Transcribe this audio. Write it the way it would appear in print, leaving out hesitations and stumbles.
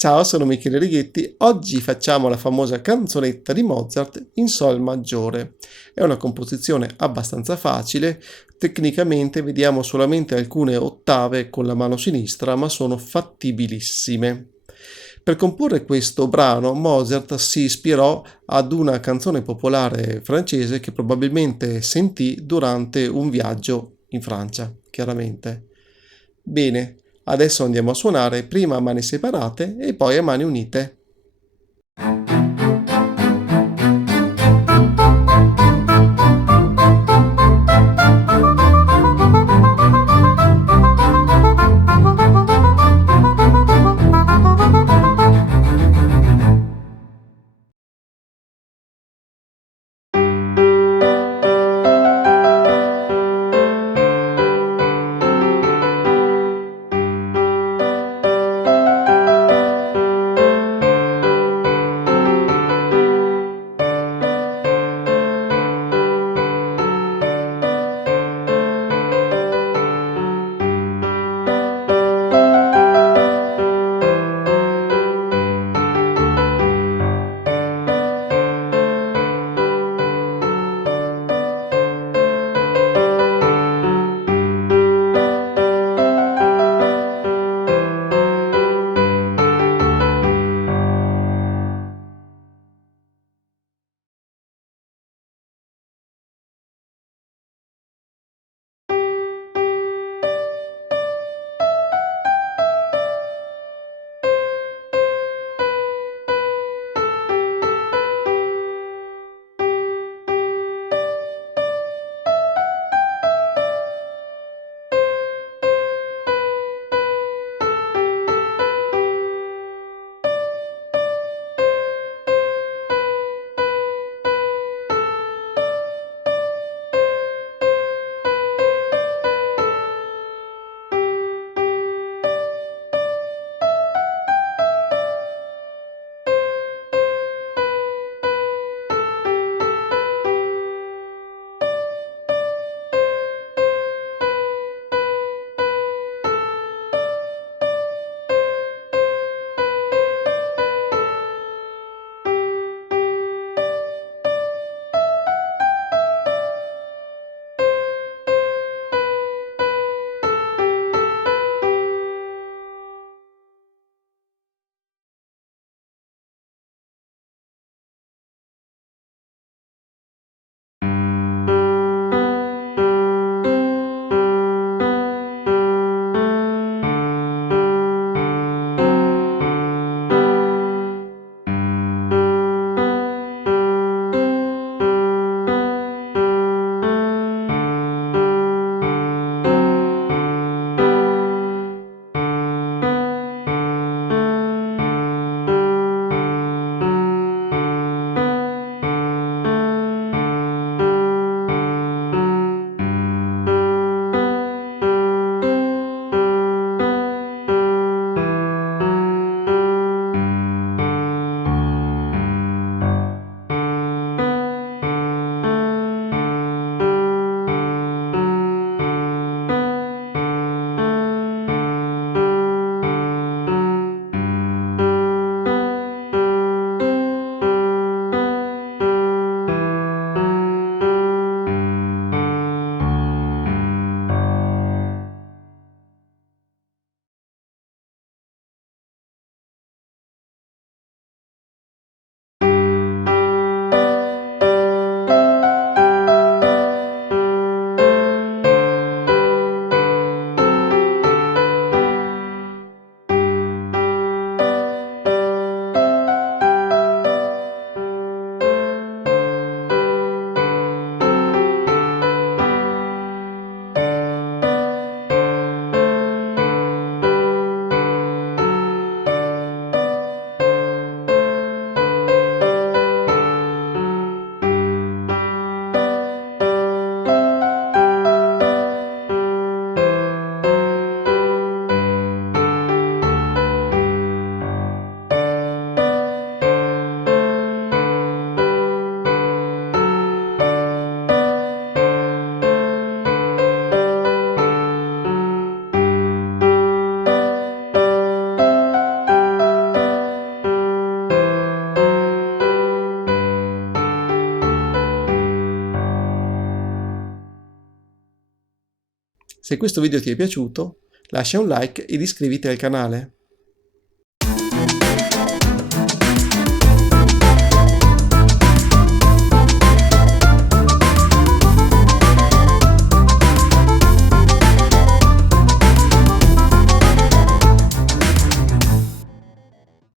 Ciao, sono Michele Righetti. Oggi facciamo la famosa canzonetta di Mozart in Sol maggiore. È una composizione abbastanza facile, tecnicamente vediamo solamente alcune ottave con la mano sinistra, ma sono fattibilissime. Per comporre questo brano, Mozart si ispirò ad una canzone popolare francese che probabilmente sentì durante un viaggio in Francia, chiaramente. Bene, adesso andiamo a suonare prima a mani separate e poi a mani unite. Se questo video ti è piaciuto, lascia un like ed iscriviti al canale.